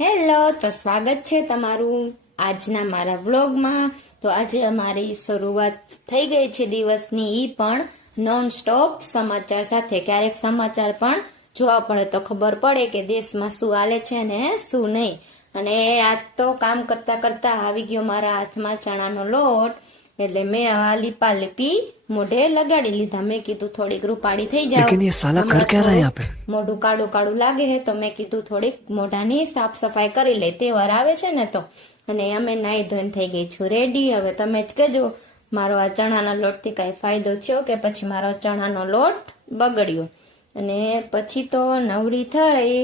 Hello, તો સ્વાગત છે તમારું આજના મારા વ્લોગમાં। તો આજે અમારી શરૂઆત થઈ ગઈ છે દિવસની, ઈ પણ નોન સ્ટોપ સમાચાર સાથે। ક્યારેક સમાચાર પણ જોવા પડે તો ખબર પડે કે દેશમાં શું હાલે છે ને શું નહીં। અને આજ તો કામ કરતા કરતા આવી ગયો મારા હાથમાં ચણાનો લોટ, એટલે મેં આ લીપા લીપી મોઢે લગાડી લીધા। મેં કીધું થોડીક રૂપાળી થઈ જાવ, लेकिन ये साला कर क्या रहा है यहाँ पे? મોઢું કાળું કાળું લાગે છે તો મેં કીધું થોડીક મોઢાની સાફ સફાઈ કરી લે, તહેવાર આવે છે ને તો। અને અમે નાઈ ધોઈને થઈ ગઈ છું રેડી। હવે તમે જ કહેજો મારો આ ચણાના લોટથી કાંઈ ફાયદો થયો કે પછી મારો ચણાનો લોટ બગડ્યો। અને પછી તો નવરી થઈ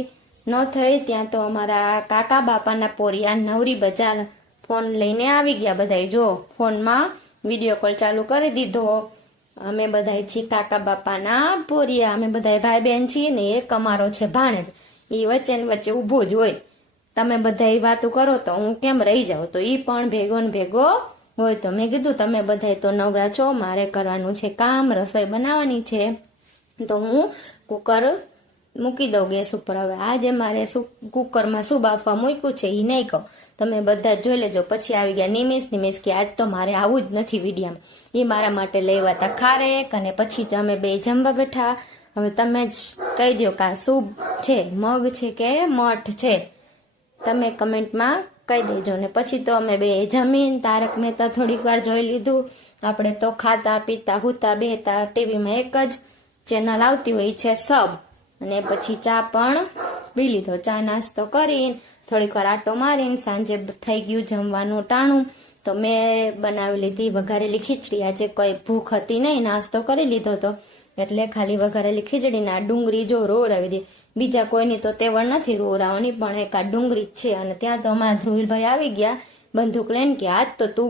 ન થઈ ત્યાં તો અમારા કાકા બાપાના પોરિયા નવરી બજાર ફોન લઈને આવી ગયા બધાય। જો ફોનમાં વિડીયો કોલ ચાલુ કરી દીધો। અમે બધાય છીએ કાકા બાપાના પોરિયા, અમે બધાય ભાઈ બહેન છીએ ને એક અમારો છે ભાણેજ, એ વચ્ચે ને વચ્ચે ઊભો જ હોય। તમે બધાય વાતો કરો તો હું કેમ રહી જાઉં, તો એ પણ ભેગો ને ભેગો હોય। તો મેં કીધું તમે બધાય તો નવરા છો, મારે કરવાનું છે કામ, રસોઈ બનાવવાની છે, તો હું કુકર મૂકી દઉં ગેસ ઉપર। હવે આજે મારે શું કુકરમાં શું બાફવા મૂક્યું છે એ નહીં કહું, તમે બધા જોઈ લેજો। પછી આવી ગયા નિમેશ કે આજ તો મારે આવું જ નથી વિડીયામાં, એ મારા માટે લેવા હતા ખારેક। અને પછી તો અમે બે જમવા બેઠા। હવે તમે જ કહી દો કે આ શું છે, મગ છે કે મઠ છે, તમે કમેન્ટમાં કહી દેજો। ને પછી તો અમે બે જમીન તારક મહેતા થોડીક વાર જોઈ લીધું। આપણે તો ખાતા પીતા હુતા બેહતા ટીવીમાં એક જ ચેનલ આવતી હોય છે સબ। અને પછી ચા પણ પી લીધો, ચા નાસ્તો કરીને થોડીક વાર આટો મારીને સાંજે થઈ ગયું જમવાનું ટાણું। તો મેં બનાવી લીધી વઘારેલી ખીચડી। આજે કોઈ ભૂખ હતી નહીં, નાસ્તો કરી લીધો હતો એટલે ખાલી વઘારેલી ખીચડીને આ ડુંગળી જો રોવરાવી દી। બીજા કોઈની તો તેવડ નથી રોવરાવવાની, પણ એક આ ડુંગળી જ છે। અને ત્યાં તો અમારા ધ્રુવીલભાઈ આવી ગયા બંદૂક લઈને કે આજ તો તું